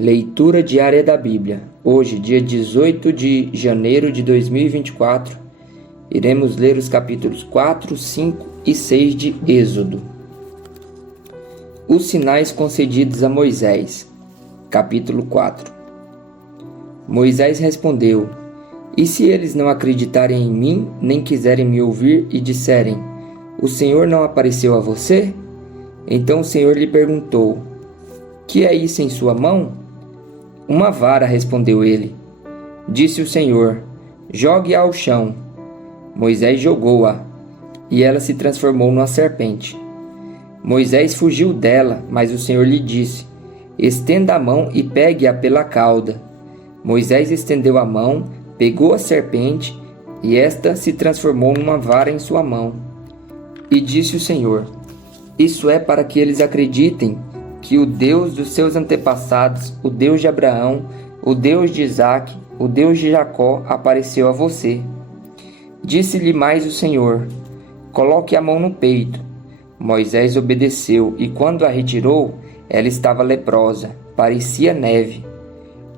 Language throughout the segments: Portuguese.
Leitura diária da Bíblia. Hoje, dia 18 de janeiro de 2024, iremos ler os capítulos 4, 5 e 6 de Êxodo. Os sinais concedidos a Moisés. Capítulo 4. Moisés respondeu: E se eles não acreditarem em mim, nem quiserem me ouvir e disserem: O Senhor não apareceu a você? Então o Senhor lhe perguntou: Que é isso em sua mão? Uma vara, respondeu ele. Disse o Senhor: Jogue-a ao chão. Moisés jogou-a, e ela se transformou numa serpente. Moisés fugiu dela, mas o Senhor lhe disse: Estenda a mão e pegue-a pela cauda. Moisés estendeu a mão, pegou a serpente, e esta se transformou numa vara em sua mão. E disse o Senhor: Isso é para que eles acreditem que o Deus dos seus antepassados, o Deus de Abraão, o Deus de Isaque, o Deus de Jacó, apareceu a você. Disse-lhe mais o Senhor: Coloque a mão no peito. Moisés obedeceu, e quando a retirou, ela estava leprosa, parecia neve.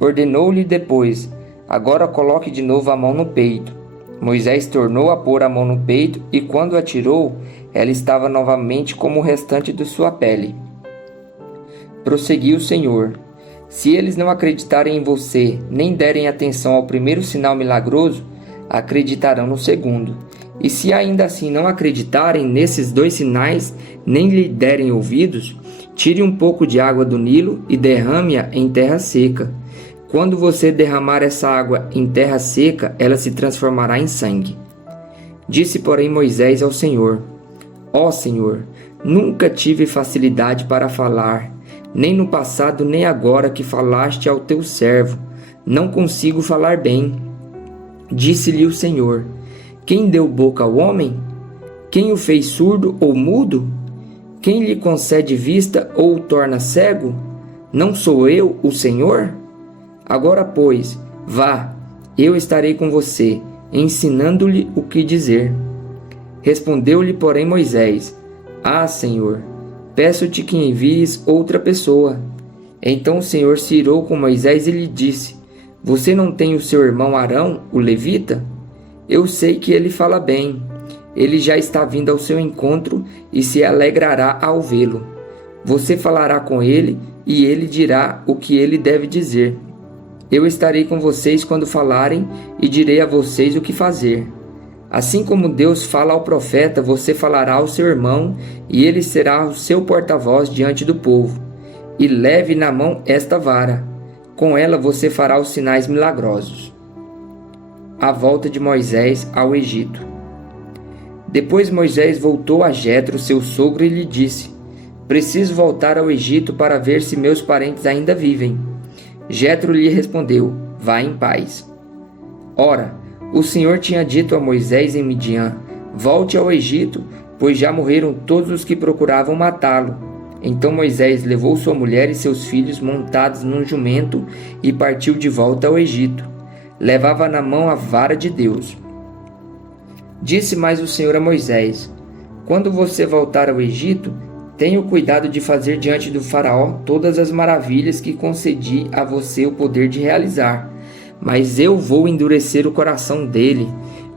Ordenou-lhe depois: Agora coloque de novo a mão no peito. Moisés tornou a pôr a mão no peito, e quando a tirou, ela estava novamente como o restante de sua pele. Prosseguiu o Senhor: Se eles não acreditarem em você, nem derem atenção ao primeiro sinal milagroso, acreditarão no segundo. E se ainda assim não acreditarem nesses dois sinais, nem lhe derem ouvidos, tire um pouco de água do Nilo e derrame-a em terra seca. Quando você derramar essa água em terra seca, ela se transformará em sangue. Disse, porém, Moisés ao Senhor: Ó Senhor, nunca tive facilidade para falar, nem no passado nem agora que falaste ao teu servo. Não consigo falar bem. Disse-lhe o Senhor: Quem deu boca ao homem? Quem o fez surdo ou mudo? Quem lhe concede vista ou o torna cego? Não sou eu, o Senhor? Agora, pois, vá, eu estarei com você, ensinando-lhe o que dizer. Respondeu-lhe, porém, Moisés: Ah, Senhor, peço-te que envies outra pessoa. Então o Senhor se irou com Moisés e lhe disse: Você não tem o seu irmão Arão, o levita? Eu sei que ele fala bem. Ele já está vindo ao seu encontro e se alegrará ao vê-lo. Você falará com ele e ele dirá o que ele deve dizer. Eu estarei com vocês quando falarem e direi a vocês o que fazer. Assim como Deus fala ao profeta, você falará ao seu irmão, e ele será o seu porta-voz diante do povo. E leve na mão esta vara. Com ela você fará os sinais milagrosos. A volta de Moisés ao Egito. Depois Moisés voltou a Jetro, seu sogro, e lhe disse: Preciso voltar ao Egito para ver se meus parentes ainda vivem. Jetro lhe respondeu: Vá em paz. Ora, o Senhor tinha dito a Moisés em Midian: Volte ao Egito, pois já morreram todos os que procuravam matá-lo. Então Moisés levou sua mulher e seus filhos montados num jumento e partiu de volta ao Egito. Levava na mão a vara de Deus. Disse mais o Senhor a Moisés: Quando você voltar ao Egito, tenha o cuidado de fazer diante do faraó todas as maravilhas que concedi a você o poder de realizar. Mas eu vou endurecer o coração dele,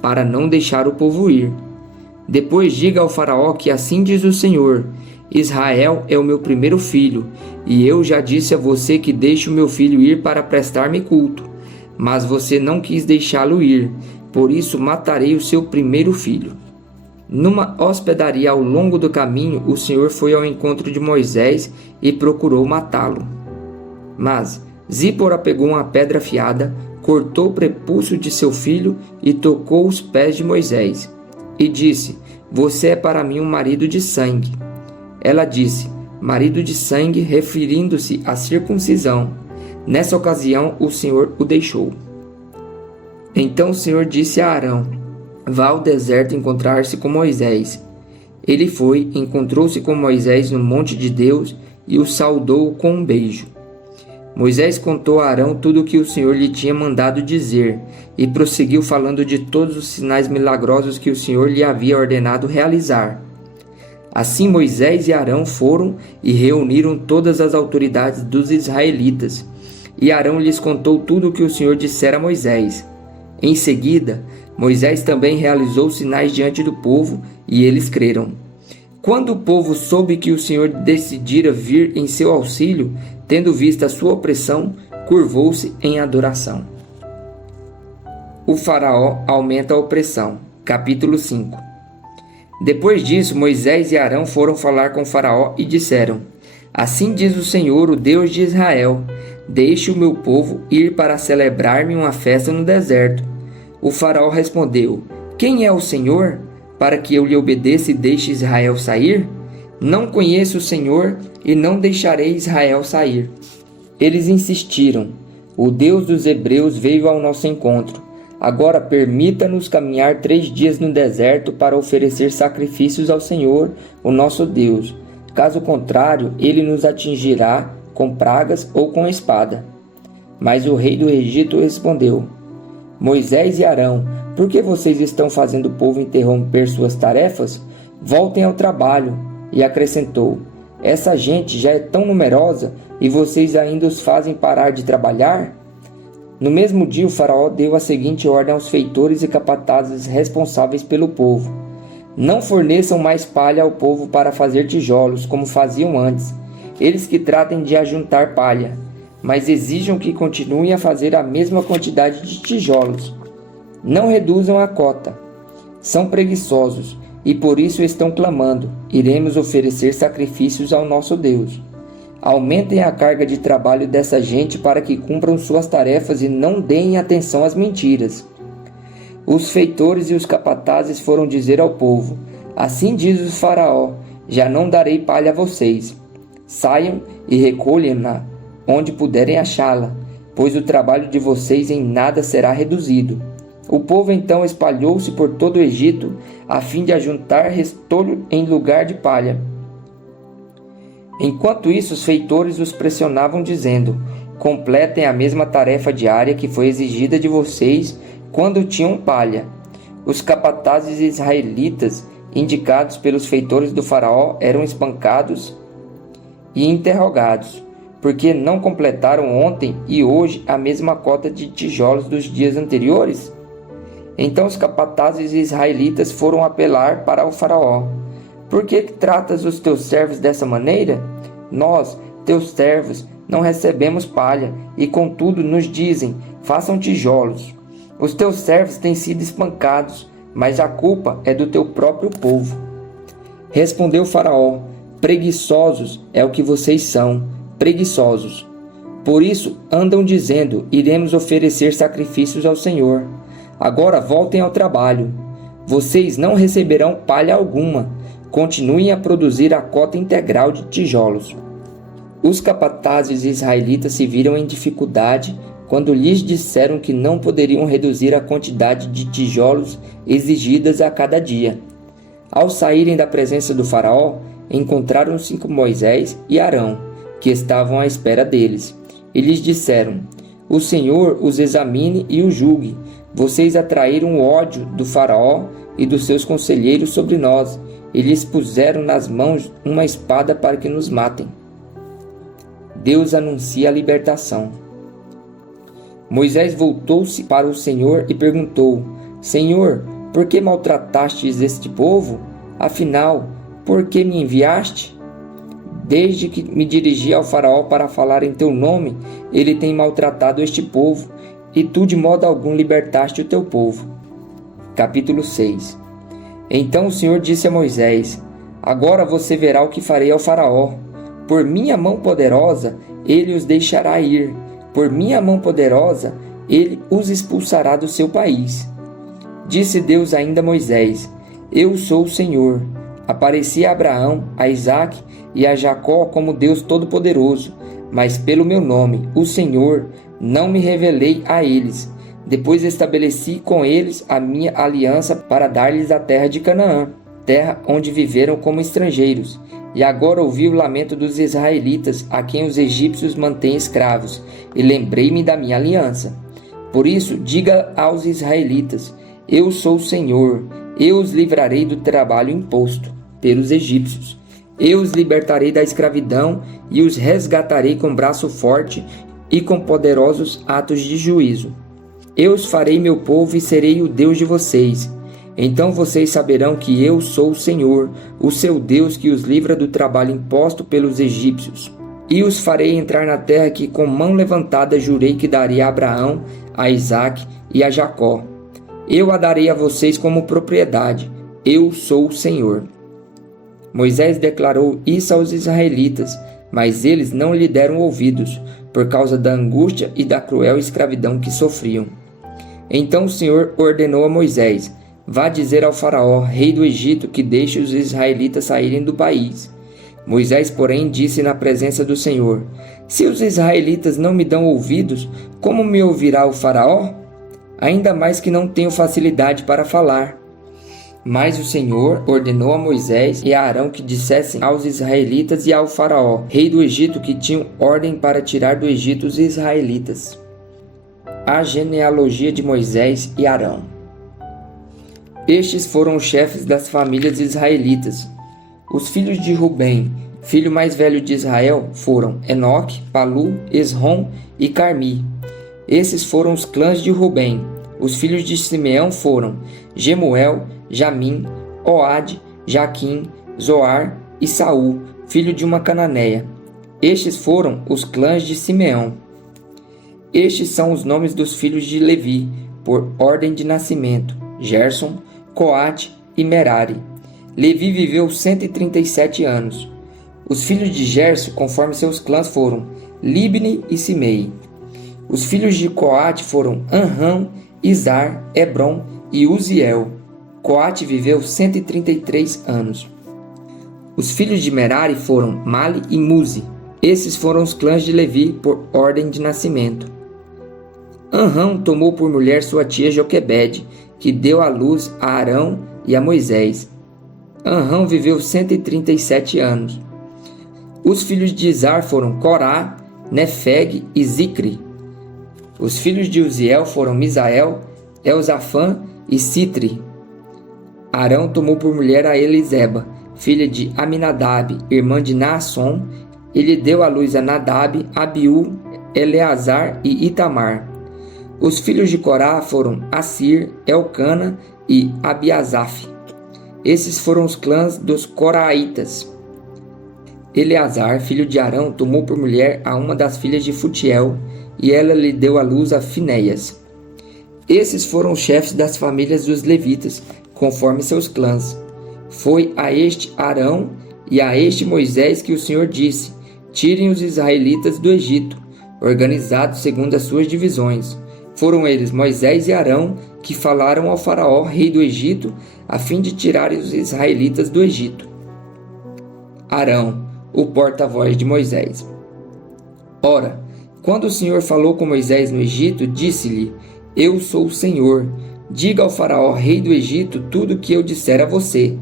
para não deixar o povo ir. Depois diga ao faraó que assim diz o Senhor: Israel é o meu primeiro filho, e eu já disse a você que deixe o meu filho ir para prestar-me culto. Mas você não quis deixá-lo ir, por isso matarei o seu primeiro filho. Numa hospedaria ao longo do caminho, o Senhor foi ao encontro de Moisés e procurou matá-lo. Mas Zípora pegou uma pedra afiada, cortou o prepúcio de seu filho e tocou os pés de Moisés. E disse: Você é para mim um marido de sangue. Ela disse: Marido de sangue, referindo-se à circuncisão. Nessa ocasião, o Senhor o deixou. Então o Senhor disse a Arão: Vá ao deserto encontrar-se com Moisés. Ele foi, encontrou-se com Moisés no monte de Deus e o saudou com um beijo. Moisés contou a Arão tudo o que o Senhor lhe tinha mandado dizer e prosseguiu falando de todos os sinais milagrosos que o Senhor lhe havia ordenado realizar. Assim Moisés e Arão foram e reuniram todas as autoridades dos israelitas. E Arão lhes contou tudo o que o Senhor dissera a Moisés. Em seguida, Moisés também realizou sinais diante do povo, e eles creram. Quando o povo soube que o Senhor decidira vir em seu auxílio, tendo visto a sua opressão, curvou-se em adoração. O faraó aumenta a opressão. Capítulo 5. Depois disso, Moisés e Arão foram falar com o faraó e disseram: Assim diz o Senhor, o Deus de Israel: Deixe o meu povo ir para celebrar-me uma festa no deserto. O faraó respondeu: Quem é o Senhor, para que eu lhe obedeça e deixe Israel sair? Não conheço o Senhor e não deixarei Israel sair. Eles insistiram: O Deus dos hebreus veio ao nosso encontro. Agora permita-nos caminhar 3 dias no deserto para oferecer sacrifícios ao Senhor, o nosso Deus. Caso contrário, ele nos atingirá com pragas ou com espada. Mas o rei do Egito respondeu: Moisés e Arão, por que vocês estão fazendo o povo interromper suas tarefas? Voltem ao trabalho. E acrescentou: Essa gente já é tão numerosa e vocês ainda os fazem parar de trabalhar? No mesmo dia, o faraó deu a seguinte ordem aos feitores e capatazes responsáveis pelo povo: Não forneçam mais palha ao povo para fazer tijolos, como faziam antes. Eles que tratem de ajuntar palha, mas exijam que continuem a fazer a mesma quantidade de tijolos. Não reduzam a cota. São preguiçosos e por isso estão clamando: Iremos oferecer sacrifícios ao nosso Deus. Aumentem a carga de trabalho dessa gente para que cumpram suas tarefas e não deem atenção às mentiras. Os feitores e os capatazes foram dizer ao povo: Assim diz o faraó: Já não darei palha a vocês. Saiam e recolhem-na onde puderem achá-la, pois o trabalho de vocês em nada será reduzido. O povo então espalhou-se por todo o Egito, a fim de ajuntar restolho em lugar de palha. Enquanto isso, os feitores os pressionavam, dizendo: Completem a mesma tarefa diária que foi exigida de vocês quando tinham palha. Os capatazes israelitas, indicados pelos feitores do faraó, eram espancados e interrogados, porque não completaram ontem e hoje a mesma cota de tijolos dos dias anteriores? Então os capatazes israelitas foram apelar para o faraó: Por que tratas os teus servos dessa maneira? Nós, teus servos, não recebemos palha, e contudo nos dizem: Façam tijolos. Os teus servos têm sido espancados, mas a culpa é do teu próprio povo. Respondeu o faraó: Preguiçosos é o que vocês são, preguiçosos. Por isso andam dizendo: Iremos oferecer sacrifícios ao Senhor. Agora voltem ao trabalho. Vocês não receberão palha alguma. Continuem a produzir a cota integral de tijolos. Os capatazes israelitas se viram em dificuldade quando lhes disseram que não poderiam reduzir a quantidade de tijolos exigidas a cada dia. Ao saírem da presença do faraó, encontraram-se com Moisés e Arão, que estavam à espera deles, e lhes disseram: O Senhor os examine e os julgue. Vocês atraíram o ódio do faraó e dos seus conselheiros sobre nós, e lhes puseram nas mãos uma espada para que nos matem. Deus anuncia a libertação. Moisés voltou-se para o Senhor e perguntou: Senhor, por que maltratastes este povo? Afinal, por que me enviaste? Desde que me dirigi ao faraó para falar em teu nome, ele tem maltratado este povo, e tu de modo algum libertaste o teu povo. Capítulo 6. Então o Senhor disse a Moisés: Agora você verá o que farei ao faraó. Por minha mão poderosa, ele os deixará ir. Por minha mão poderosa, ele os expulsará do seu país. Disse Deus ainda a Moisés: Eu sou o Senhor. Apareci a Abraão, a Isaque e a Jacó como Deus Todo-Poderoso, mas pelo meu nome, o Senhor, não me revelei a eles. Depois estabeleci com eles a minha aliança para dar-lhes a terra de Canaã, terra onde viveram como estrangeiros. E agora ouvi o lamento dos israelitas, a quem os egípcios mantêm escravos, e lembrei-me da minha aliança. Por isso, diga aos israelitas: Eu sou o Senhor, eu os livrarei do trabalho imposto. pelos egípcios. Eu os libertarei da escravidão e os resgatarei com braço forte e com poderosos atos de juízo. Eu os farei meu povo e serei o Deus de vocês. Então vocês saberão que eu sou o Senhor, o seu Deus, que os livra do trabalho imposto pelos egípcios. E os farei entrar na terra que com mão levantada jurei que daria a Abraão, a Isaque e a Jacó. Eu a darei a vocês como propriedade. Eu sou o Senhor. Moisés declarou isso aos israelitas, mas eles não lhe deram ouvidos, por causa da angústia e da cruel escravidão que sofriam. Então o Senhor ordenou a Moisés: vá dizer ao faraó, rei do Egito, que deixe os israelitas saírem do país. Moisés, porém, disse na presença do Senhor: se os israelitas não me dão ouvidos, como me ouvirá o faraó? Ainda mais que não tenho facilidade para falar. Mas o Senhor ordenou a Moisés e a Arão que dissessem aos israelitas e ao faraó, rei do Egito, que tinham ordem para tirar do Egito os israelitas. A genealogia de Moisés e Arão. Estes foram os chefes das famílias israelitas. Os filhos de Rubem, filho mais velho de Israel, foram Enoque, Palu, Esrom e Carmi. Esses foram os clãs de Rubem. Os filhos de Simeão foram Gemuel, Jamim, Oade, Jaquim, Zoar e Saul, filho de uma cananeia. Estes foram os clãs de Simeão. Estes são os nomes dos filhos de Levi, por ordem de nascimento: Gerson, Coate e Merari. Levi viveu 137 anos. Os filhos de Gerson, conforme seus clãs, foram Libni e Simei. Os filhos de Coate foram Anrão, Izar, Hebron e Uziel. Coate viveu 133 anos. Os filhos de Merari foram Mali e Muzi. Esses foram os clãs de Levi por ordem de nascimento. Anrão tomou por mulher sua tia Joquebede, que deu à luz a Arão e a Moisés. Anrão viveu 137 anos. Os filhos de Izar foram Corá, Nefeg e Zicri. Os filhos de Uziel foram Misael, Elzafã e Citri. Arão tomou por mulher a Eliseba, filha de Aminadab, irmã de Naasson. Ele deu à luz a Nadab, Abiú, Eleazar e Itamar. Os filhos de Corá foram Assir, Elcana e Abiasaf. Esses foram os clãs dos Coraitas. Eleazar, filho de Arão, tomou por mulher a uma das filhas de Futiel, e ela lhe deu à luz a Finéias. Esses foram os chefes das famílias dos levitas, conforme seus clãs. Foi a este Arão e a este Moisés que o Senhor disse: tirem os israelitas do Egito, organizados segundo as suas divisões. Foram eles, Moisés e Arão, que falaram ao faraó, rei do Egito, a fim de tirarem os israelitas do Egito. Arão, o porta-voz de Moisés. Ora, quando o Senhor falou com Moisés no Egito, disse-lhe: eu sou o Senhor. Diga ao faraó, rei do Egito, tudo o que eu disser a você.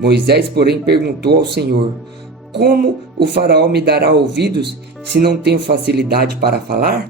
Moisés, porém, perguntou ao Senhor: como o faraó me dará ouvidos, se não tenho facilidade para falar?